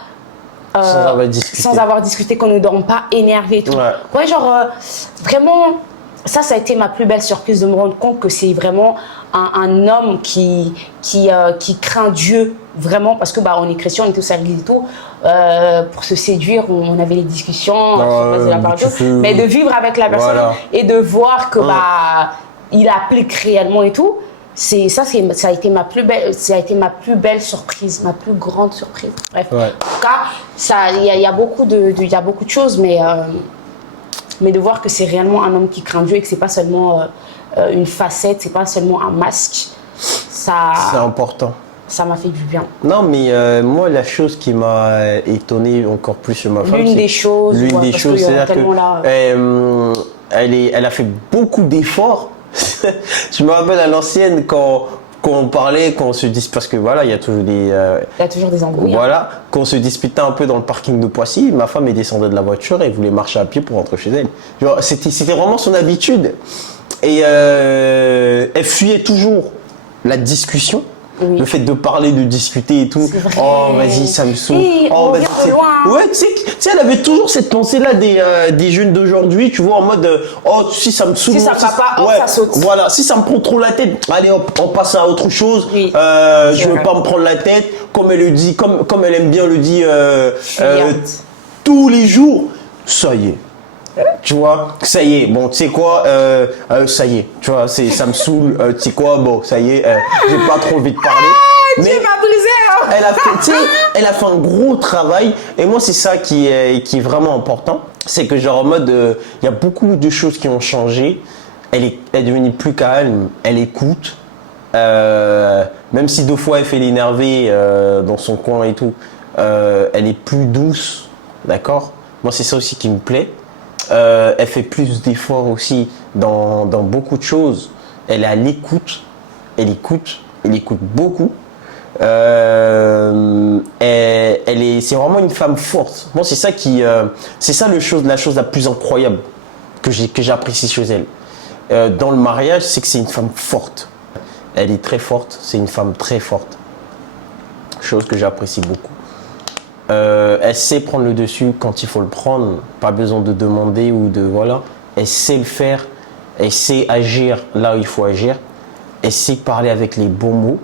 sans avoir discuté, qu'on ne dorme pas énervé et tout. Ouais, genre, vraiment, ça a été ma plus belle surprise de me rendre compte que c'est vraiment un homme qui craint Dieu, vraiment, parce que on est chrétien, on est tous à l'église et tout. Pour se séduire, on avait les discussions, mais de vivre avec la personne et de voir que il applique réellement et tout, ça a été ma plus belle surprise, ma plus grande surprise. Bref, en tout cas, il y a beaucoup de choses, mais de voir que c'est réellement un homme qui craint Dieu et que c'est pas seulement une facette, c'est pas seulement un masque. C'est important. Ça m'a fait du bien. Non, mais moi, la chose qui m'a étonné encore plus sur ma femme, l'une des choses, c'est-à-dire qu'elle a fait beaucoup d'efforts. Je me rappelle à l'ancienne quand on parlait, quand on se dispute, parce que il y a toujours des embrouilles. Voilà, quand on se disputait un peu dans le parking de Poissy, ma femme elle descendait de la voiture et voulait marcher à pied pour rentrer chez elle. Genre, c'était vraiment son habitude. Et elle fuyait toujours la discussion. Le fait de parler, de discuter et tout. Oh, vas-y, ça me saoule. Oh, vas-y. Ouais, tu sais, elle avait toujours cette pensée-là des jeunes d'aujourd'hui, tu vois, en mode, si ça me saoule. Si ça ne va pas, ça saute. Voilà, si ça me prend trop la tête, allez, on passe à autre chose. Je ne veux pas me prendre la tête. Comme elle le dit, comme elle aime bien le dire tous les jours, ça y est. Tu vois, ça y est, bon, tu sais quoi, ça y est, tu vois, ça me saoule, tu sais quoi, bon, ça y est, j'ai pas trop envie de parler. Mais tu m'as brisé, elle a fait un gros travail, et moi, c'est ça qui est vraiment important, c'est que genre en mode, il y a beaucoup de choses qui ont changé, elle est devenue plus calme, elle écoute, même si 2 fois elle fait l'énerver dans son coin et tout, elle est plus douce, d'accord? Moi, c'est ça aussi qui me plaît. Elle fait plus d'efforts aussi dans beaucoup de choses. Elle est à l'écoute. Elle écoute beaucoup. C'est vraiment une femme forte. Moi, c'est ça la chose la plus incroyable que j'apprécie chez elle. Dans le mariage, c'est que c'est une femme forte. Elle est très forte. C'est une femme très forte. Chose que j'apprécie beaucoup. Elle sait prendre le dessus quand il faut le prendre, pas besoin de demander ou de voilà. Elle sait le faire, elle sait agir là où il faut agir, elle sait parler avec les bons mots.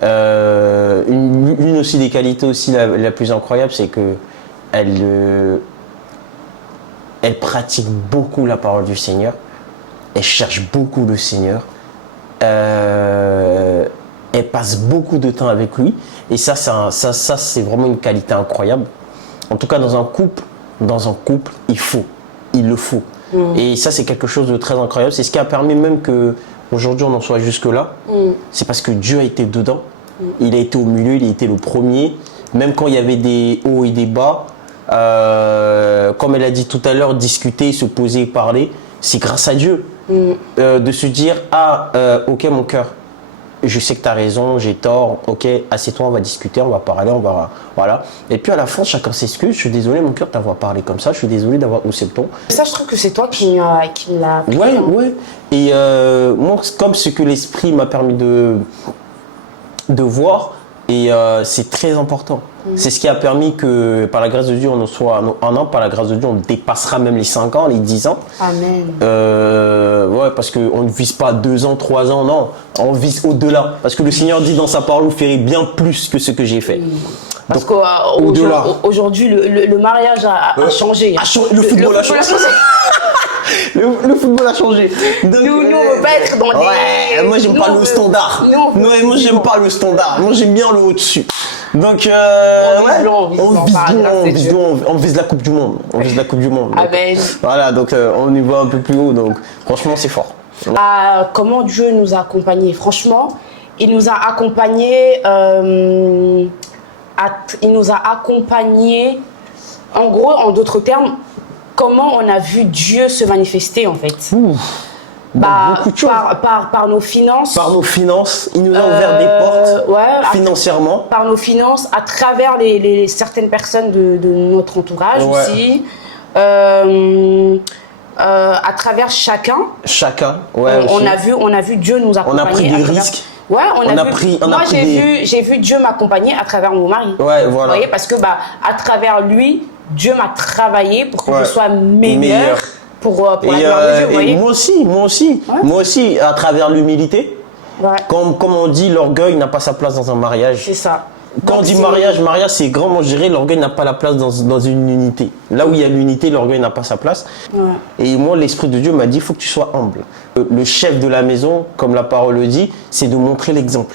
Une aussi des qualités aussi la plus incroyable, c'est que elle pratique beaucoup la parole du Seigneur, elle cherche beaucoup le Seigneur. Elle passe beaucoup de temps avec lui et ça c'est vraiment une qualité incroyable. En tout cas dans un couple il le faut. Et ça c'est quelque chose de très incroyable. C'est ce qui a permis même que aujourd'hui on en soit jusque là. C'est parce que Dieu a été dedans. Il a été au milieu, il a été le premier. Même quand il y avait des hauts et des bas, comme elle a dit tout à l'heure, discuter, se poser, parler, c'est grâce à Dieu. De se dire ok mon cœur, je sais que tu as raison, j'ai tort, ok, assieds-toi, on va discuter, on va parler, on va... Voilà. Et puis à la fin, chacun s'excuse, je suis désolé mon cœur d'avoir parlé comme ça, je suis désolé d'avoir haussé le ton. Ça, je trouve que c'est toi qui me l'a appris. Ouais, ouais. Et moi, comme ce que l'esprit m'a permis de voir, et c'est très important. C'est ce qui a permis que, par la grâce de Dieu, on en soit un an, par la grâce de Dieu, on dépassera même les 5 ans, les 10 ans. Amen. Ouais, parce qu'on ne vise pas 2 ans, 3 ans, non. On vise au-delà. Parce que le Seigneur dit dans sa parole, vous ferez bien plus que ce que j'ai fait. Parce qu'aujourd'hui, le mariage a changé. Le football a changé. Le football a changé. Donc, nous, on ne veut pas être dans des... Ouais, moi, j'aime pas le standard. Moi, j'aime pas le standard. Moi, j'aime bien le au-dessus. Donc, on vise la Coupe du Monde. On vise la Coupe du Monde. Donc, voilà, donc on y va un peu plus haut. Donc, franchement, c'est fort. Comment Dieu nous a accompagnés? Franchement, il nous a accompagnés... il nous a accompagnés, en gros, en d'autres termes, comment on a vu Dieu se manifester en fait. Beaucoup de choses. Par nos finances. Par nos finances, il nous a ouvert des portes financièrement. Par nos finances, à travers certaines personnes de notre entourage aussi. À travers chacun. On a vu Dieu nous accompagner. On a pris des risques. Ouais, moi, j'ai vu Dieu m'accompagner à travers mon mari. Ouais, voilà. Vous voyez, parce que à travers lui, Dieu m'a travaillé pour que je sois meilleur pour la gloire de Dieu. Vous voyez. Moi aussi, à travers l'humilité. Ouais. Comme on dit, l'orgueil n'a pas sa place dans un mariage. C'est ça. Quand on dit mariage c'est grand, moi je dirais l'orgueil n'a pas la place dans une unité. Là où il y a l'unité, l'orgueil n'a pas sa place. Ouais. Et moi, l'Esprit de Dieu m'a dit, il faut que tu sois humble. Le chef de la maison, comme la parole le dit, c'est de montrer l'exemple.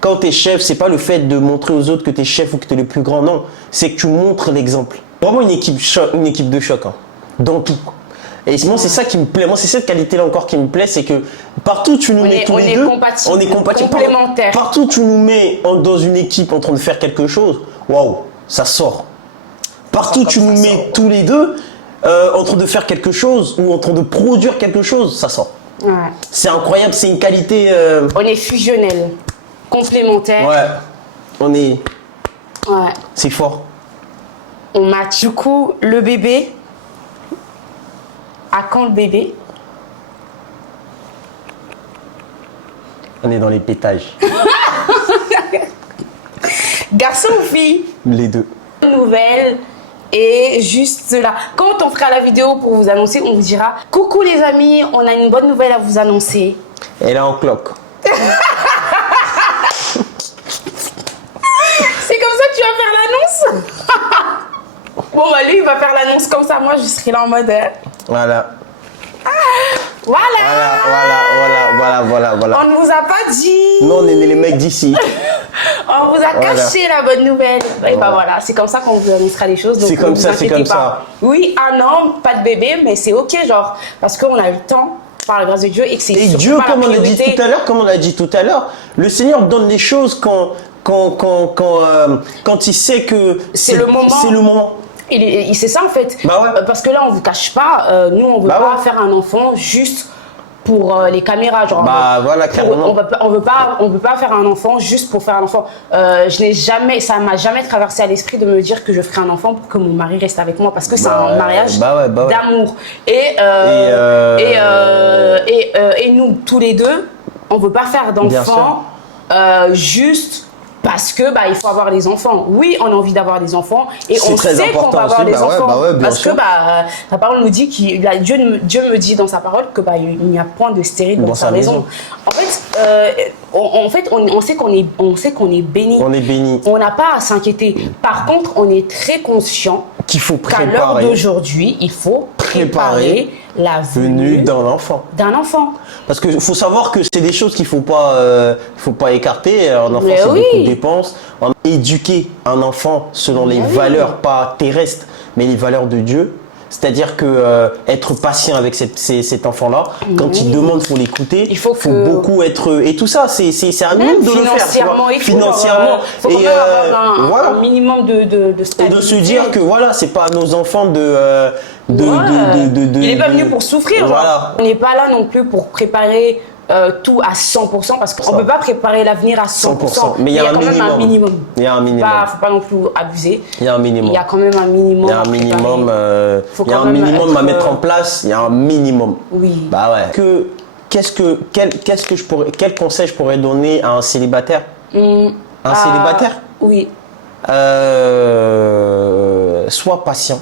Quand tu es chef, c'est pas le fait de montrer aux autres que tu es chef ou que tu es le plus grand, non. C'est que tu montres l'exemple. Vraiment une équipe de choc, hein, dans tout. Et moi, c'est ça qui me plaît. Moi, c'est cette qualité-là encore qui me plaît, c'est que partout tu nous mets tous les deux, on est compatibles, complémentaires. Partout tu nous mets dans une équipe en train de faire quelque chose, waouh, ça sort. Partout tu nous mets tous les deux en train de faire quelque chose ou en train de produire quelque chose, ça sort. Ouais. C'est incroyable, c'est une qualité. On est fusionnels, complémentaires. Ouais, on est. Ouais. C'est fort. On match. Du coup, le bébé. À quand le bébé? On est dans les pétages. Garçon ou fille? Les deux. Nouvelle. Et juste là, quand on fera la vidéo pour vous annoncer, on vous dira « Coucou les amis, on a une bonne nouvelle à vous annoncer. » Elle est en cloque. C'est comme ça que tu vas faire l'annonce? Bon, bah lui, il va faire l'annonce comme ça. Moi, je serai là en mode... Voilà. Voilà. On ne vous a pas dit. Non, on est les mecs d'ici. On vous a caché la bonne nouvelle. Et bah voilà, c'est comme ça qu'on vous annoncera les choses. C'est comme ça, c'est comme ça. Oui, un an, pas de bébé, mais c'est ok, genre, parce qu'on a le temps, par la grâce de Dieu, et que c'est surtout Dieu, pas comme la priorité. on l'a dit tout à l'heure, le Seigneur donne les choses quand il sait que c'est le moment. C'est ça en fait, parce que là on vous cache pas, nous on veut pas faire un enfant juste pour les caméras, genre on veut pas faire un enfant juste pour faire un enfant. Ça m'a jamais traversé à l'esprit de me dire que je ferai un enfant pour que mon mari reste avec moi, parce que c'est un mariage d'amour. Et nous tous les deux, on veut pas faire d'enfant juste parce que il faut avoir des enfants. Oui, on a envie d'avoir des enfants et on sait qu'on va avoir des enfants parce que la parole nous dit Dieu me dit dans sa parole que il n'y a point de stérile dans sa maison. En fait, on sait qu'on est béni. On est béni. On n'a pas à s'inquiéter. Par contre, on est très conscient qu'il faut qu'à l'heure d'aujourd'hui, il faut préparer la venue d'un enfant. Parce qu'il faut savoir que c'est des choses qu'il faut pas écarter. Un enfant, c'est beaucoup de dépenses. Éduquer un enfant selon les valeurs, pas terrestres, mais les valeurs de Dieu. C'est-à-dire que être patient avec cet enfant-là, quand il demande, il faut l'écouter. Il faut beaucoup être... Et tout ça, c'est à nous de le faire. Financièrement. Il faut quand même avoir un minimum de stabilité. Et de se dire que c'est pas à nos enfants il n'est pas venu pour souffrir. On n'est pas là non plus pour préparer tout à 100% parce qu'on ne peut pas préparer l'avenir à 100%. Mais il y a quand même un minimum. Il y a un minimum. Faut pas non plus abuser. Il y a un minimum. Il y a quand même un minimum. Il y a un minimum. Il y a un minimum à mettre en place. Il y a un minimum. Oui. Bah ouais. Quel conseil je pourrais donner à un célibataire? Un célibataire? Oui. Sois patient.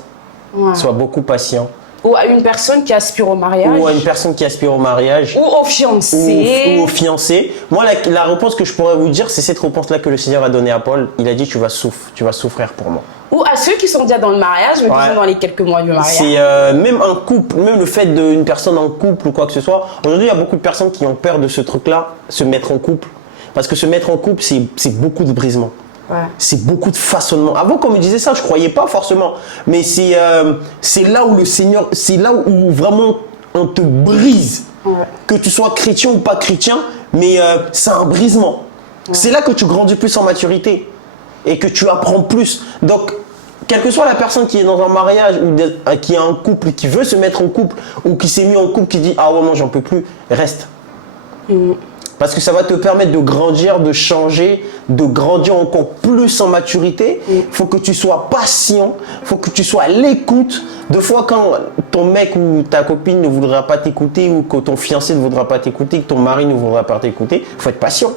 Ouais. Sois beaucoup patient. Ou à une personne qui aspire au mariage. Ou à une personne qui aspire au mariage. Ou au fiancé. Ou au fiancé. Moi, la réponse que je pourrais vous dire, c'est cette réponse-là que le Seigneur a donnée à Paul. Il a dit, tu vas souffrir pour moi. Ou à ceux qui sont déjà dans le mariage, mais qui sont dans les quelques mois du mariage. C'est même un couple, même le fait d'une personne en couple ou quoi que ce soit. Aujourd'hui, il y a beaucoup de personnes qui ont peur de ce truc-là, se mettre en couple. Parce que se mettre en couple, c'est beaucoup de brisement. Ouais. C'est beaucoup de façonnement. Avant qu'on me disait ça, je croyais pas forcément. Mais c'est là où le Seigneur, c'est là où vraiment on te brise. Ouais. Que tu sois chrétien ou pas chrétien, mais c'est un brisement. Ouais. C'est là que tu grandis plus en maturité et que tu apprends plus. Donc, quelle que soit la personne qui est dans un mariage ou qui est en couple, qui veut se mettre en couple ou qui s'est mis en couple, qui dit ah ouais moi j'en peux plus, reste. Parce que ça va te permettre de grandir, de changer, de grandir encore plus en maturité. Il faut que tu sois patient, il faut que tu sois à l'écoute. Des fois, quand ton mec ou ta copine ne voudra pas t'écouter ou que ton fiancé ne voudra pas t'écouter, que ton mari ne voudra pas t'écouter, il faut être patient.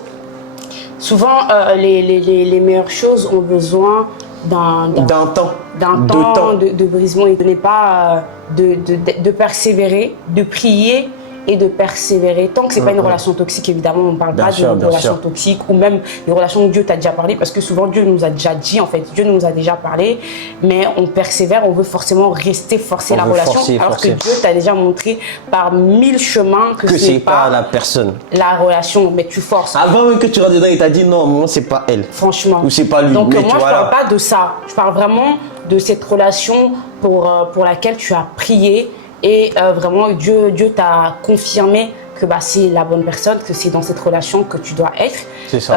Souvent, les meilleures choses ont besoin d'un temps de brisement et de ne pas de persévérer, de prier et de persévérer. Tant que ce n'est pas une relation toxique, évidemment, on ne parle pas de relation toxique ou même des relations où Dieu t'a déjà parlé, parce que souvent Dieu nous a déjà dit, en fait, Dieu nous a déjà parlé, mais on persévère, on veut forcément forcer la relation, alors que Dieu t'a déjà montré par 1000 chemins que c'est pas la personne. La relation, mais tu forces. Avant même que tu rentres dedans, il t'a dit non, moi c'est pas elle. Franchement. Ou c'est pas lui. Donc mais moi je parle pas de ça, je parle vraiment de cette relation pour laquelle tu as prié. Et vraiment, Dieu t'a confirmé que c'est la bonne personne, que c'est dans cette relation que tu dois être. C'est ça.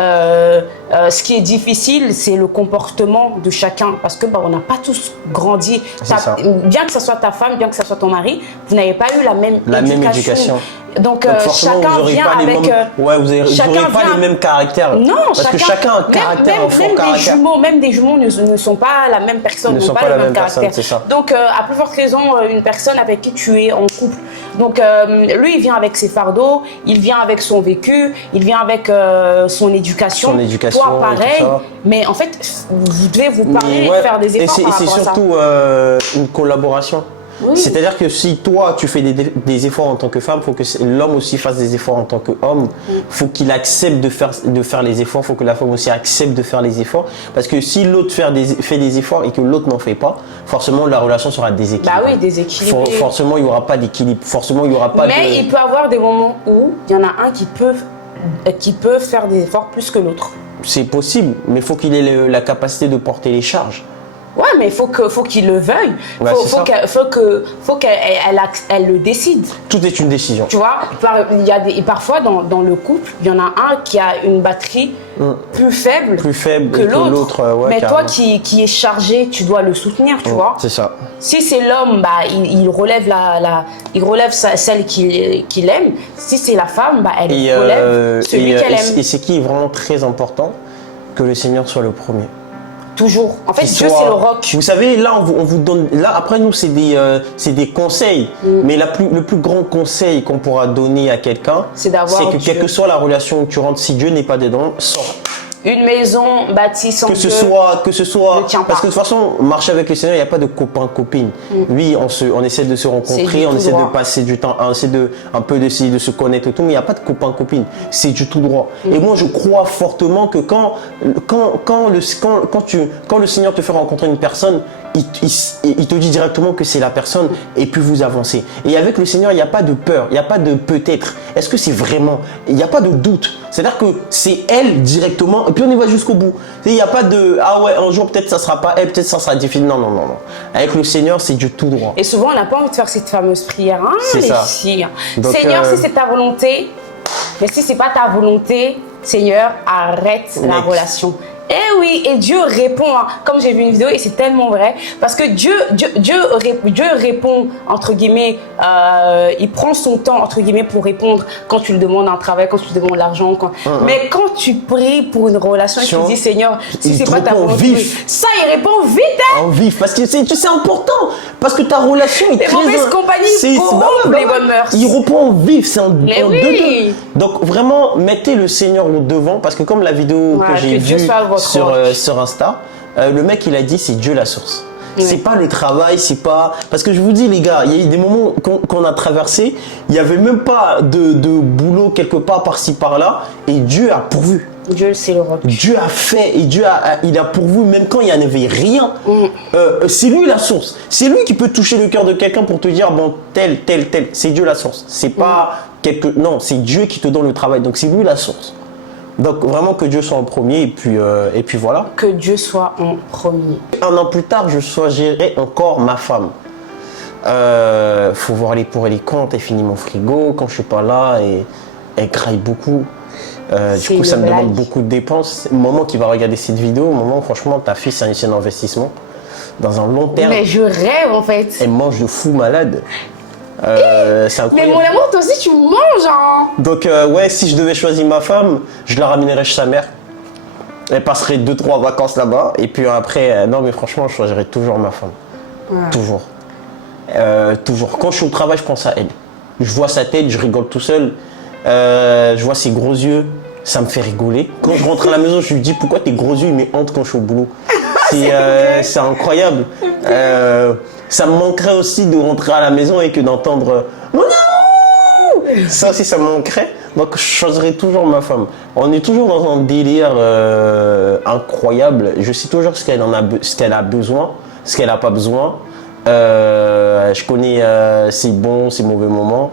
Ce qui est difficile, c'est le comportement de chacun. Parce que on n'a pas tous grandi. Bien que ce soit ta femme, bien que ce soit ton mari, vous n'avez pas eu la même éducation. Donc chacun vient avec... vous n'aurez pas les mêmes caractères. Non, parce que chacun a un caractère, un fort caractère. Même des jumeaux ne sont pas la même personne, ne sont pas le même caractère. Donc à plus forte raison, une personne avec qui tu es en couple. Donc lui, il vient avec ses fardeaux, il vient avec son vécu, il vient avec son éducation. Toi, pareil. Mais en fait, vous devez vous parler et faire des efforts par rapport à ça. Et c'est surtout une collaboration. Oui. C'est-à-dire que si toi, tu fais des efforts en tant que femme, il faut que l'homme aussi fasse des efforts en tant qu'homme. Il faut qu'il accepte de faire les efforts. Il faut que la femme aussi accepte de faire les efforts. Parce que si l'autre fait des efforts et que l'autre n'en fait pas, forcément, la relation sera déséquilibrée. Bah oui, déséquilibrée. Forcément, il n'y aura pas d'équilibre. Forcément, il n'y aura pas Mais il peut y avoir des moments où il y en a un qui peut faire des efforts plus que l'autre. C'est possible, mais il faut qu'il ait la capacité de porter les charges. Ouais, mais il faut qu'il le veuille. Faut qu'elle le décide. Tout est une décision. Tu vois, parfois dans le couple, il y en a un qui a une batterie plus faible que l'autre. Mais carrément. toi qui es chargé, tu dois le soutenir, tu vois. C'est ça. Si c'est l'homme, il relève celle qu'il aime. Si c'est la femme, elle relève celui qu'elle aime. Et c'est qui est vraiment très important, que le Seigneur soit le premier. Toujours. En fait, Dieu, c'est le roc. Vous savez, là, on vous donne... Là, après, nous, c'est des conseils. Mais le plus grand conseil qu'on pourra donner à quelqu'un, c'est que quelle que soit la relation où tu rentres, si Dieu n'est pas dedans, sors. Une maison bâtie sans Dieu. Que ce soit parce que de toute façon, marcher avec le Seigneur, il n'y a pas de copain-copine. Oui, on essaie de se rencontrer, on essaie de passer du temps, on essaie un peu d'essayer de se connaître et tout, mais il n'y a pas de copain-copine. C'est du tout droit. Et moi, je crois fortement que quand le Seigneur te fait rencontrer une personne, il te dit directement que c'est la personne et puis vous avancez. Et avec le Seigneur, il n'y a pas de peur, il n'y a pas de peut-être. Est-ce que c'est vraiment? Il n'y a pas de doute. C'est-à-dire que c'est elle directement et puis on y va jusqu'au bout. Il n'y a pas de ah ouais, un jour peut-être ça sera pas elle, peut-être ça sera difficile. Non. Avec le Seigneur, c'est du tout droit. Et souvent, on n'a pas envie de faire cette fameuse prière. C'est ça. Donc, Seigneur, si c'est ta volonté, mais si c'est pas ta volonté, Seigneur, arrête la relation. Eh oui, et Dieu répond, hein. Comme j'ai vu une vidéo et c'est tellement vrai, parce que Dieu répond, entre guillemets, il prend son temps, entre guillemets, pour répondre quand tu lui demandes un travail, quand tu lui demandes l'argent. Mais quand tu pries pour une relation et tu dis Seigneur, si c'est pas ta volonté, ça il répond vite. Hein. En vif, parce que c'est important, parce que ta relation est très... Les mauvaises compagnies corrompent les bonnes mœurs. Il répond en vif, c'est en deux. Donc vraiment, mettez le Seigneur au devant, parce que comme la vidéo que j'ai vue sur Insta, le mec il a dit c'est Dieu la source. C'est pas le travail, c'est pas... Parce que je vous dis les gars, il y a eu des moments qu'on a traversé, il n'y avait même pas de boulot quelque part par-ci par-là, et Dieu a pourvu. Dieu c'est le roc. Dieu a fait et il a pourvu même quand il n'y en avait rien. C'est lui la source. C'est lui qui peut toucher le cœur de quelqu'un pour te dire bon tel. C'est Dieu la source. C'est pas non, c'est Dieu qui te donne le travail. Donc c'est lui la source. Donc vraiment que Dieu soit en premier et puis voilà. Que Dieu soit en premier. Un an plus tard, je choisirai encore ma femme. Faut voir les pour et les contre. Elle finit mon frigo quand je suis pas là et elle graille beaucoup. Du coup, ça me demande beaucoup de dépenses. Maman qui va regarder cette vidéo, maman, franchement, ta fille, c'est un investissement dans un long terme. Mais je rêve en fait. Elle mange de fou malade. C'est incroyable. Mais mon amour, toi aussi, tu manges, hein. Donc, ouais, si je devais choisir ma femme, je la ramènerais chez sa mère. Elle passerait 2-3 vacances là-bas. Et puis après, non, mais franchement, je choisirais toujours ma femme. Ouais. Toujours. Toujours. Quand je suis au travail, je pense à elle. Je vois sa tête, je rigole tout seul. Je vois ses gros yeux, ça me fait rigoler. Quand je rentre à la maison, je lui dis pourquoi tes gros yeux ils me hantent quand je suis au boulot. C'est incroyable. Ça me manquerait aussi de rentrer à la maison et que d'entendre mon amour. Ça aussi, ça me manquerait. Donc je choisirais toujours ma femme. On est toujours dans un délire incroyable. Je sais toujours ce qu'elle a besoin, ce qu'elle n'a pas besoin. Je connais ses bons, ses mauvais moments.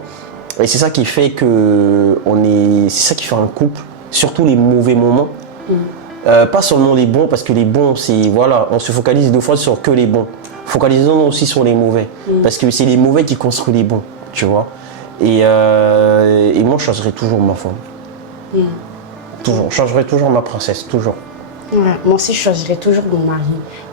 Et c'est ça qui fait c'est ça qui fait un couple, surtout les mauvais moments. Pas seulement les bons, parce que les bons, c'est voilà, on se focalise deux fois sur que les bons. Focalisons aussi sur les mauvais, parce que c'est les mauvais qui construisent les bons, tu vois. Et moi, je choisirais toujours ma femme. Toujours, je choisirais toujours ma princesse, toujours. Ouais, moi aussi, je choisirais toujours mon mari.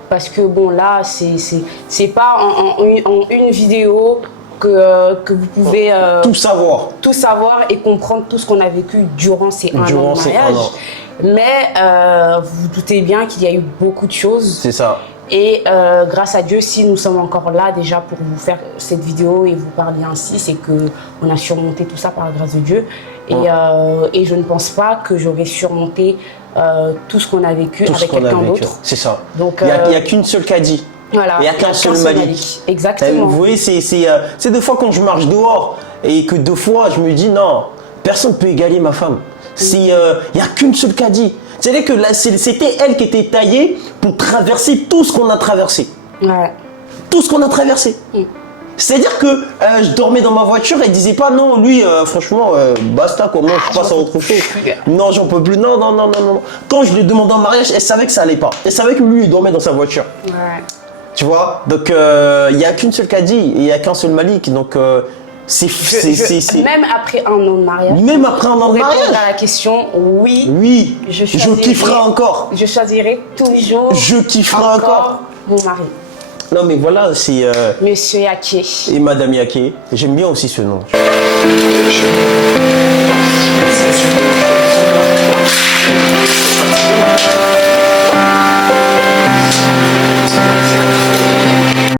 Parce que bon, là, c'est pas en une vidéo que vous pouvez tout savoir et comprendre tout ce qu'on a vécu durant ces un an de mariage. Mais vous vous doutez bien qu'il y a eu beaucoup de choses. C'est ça. Et grâce à Dieu, si nous sommes encore là déjà pour vous faire cette vidéo et vous parler ainsi, c'est qu'on a surmonté tout ça par la grâce de Dieu. Et je ne pense pas que j'aurais surmonté tout ce qu'on a vécu avec quelqu'un d'autre. C'est ça. Donc, il n'y a qu'une seule Kadi. Voilà, il n'y a qu'un seul Malik. Exactement. Vous voyez, c'est deux fois quand je marche dehors et que deux fois je me dis non, personne ne peut égaler ma femme. Il n'y a qu'une seule Kadi. C'est-à-dire que c'était elle qui était taillée pour traverser tout ce qu'on a traversé. Ouais. Tout ce qu'on a traversé. C'est-à-dire que je dormais dans ma voiture, elle disait pas non, lui, franchement, basta, comment je passe à autre chose. Non, j'en peux plus. Non. Quand je lui demandais en mariage, elle savait que ça allait pas. Elle savait que lui, il dormait dans sa voiture. Ouais. Tu vois, donc il n'y a qu'une seule Kadi et il n'y a qu'un seul Malik. Donc c'est. Même après un an de mariage. Même après un an de mariage. Pour répondre à la question, oui. Je kifferai encore. Je choisirai toujours. Je kifferai encore mon mari. Non mais voilà, c'est... Monsieur Yaké. Et Madame Yaké. J'aime bien aussi ce nom.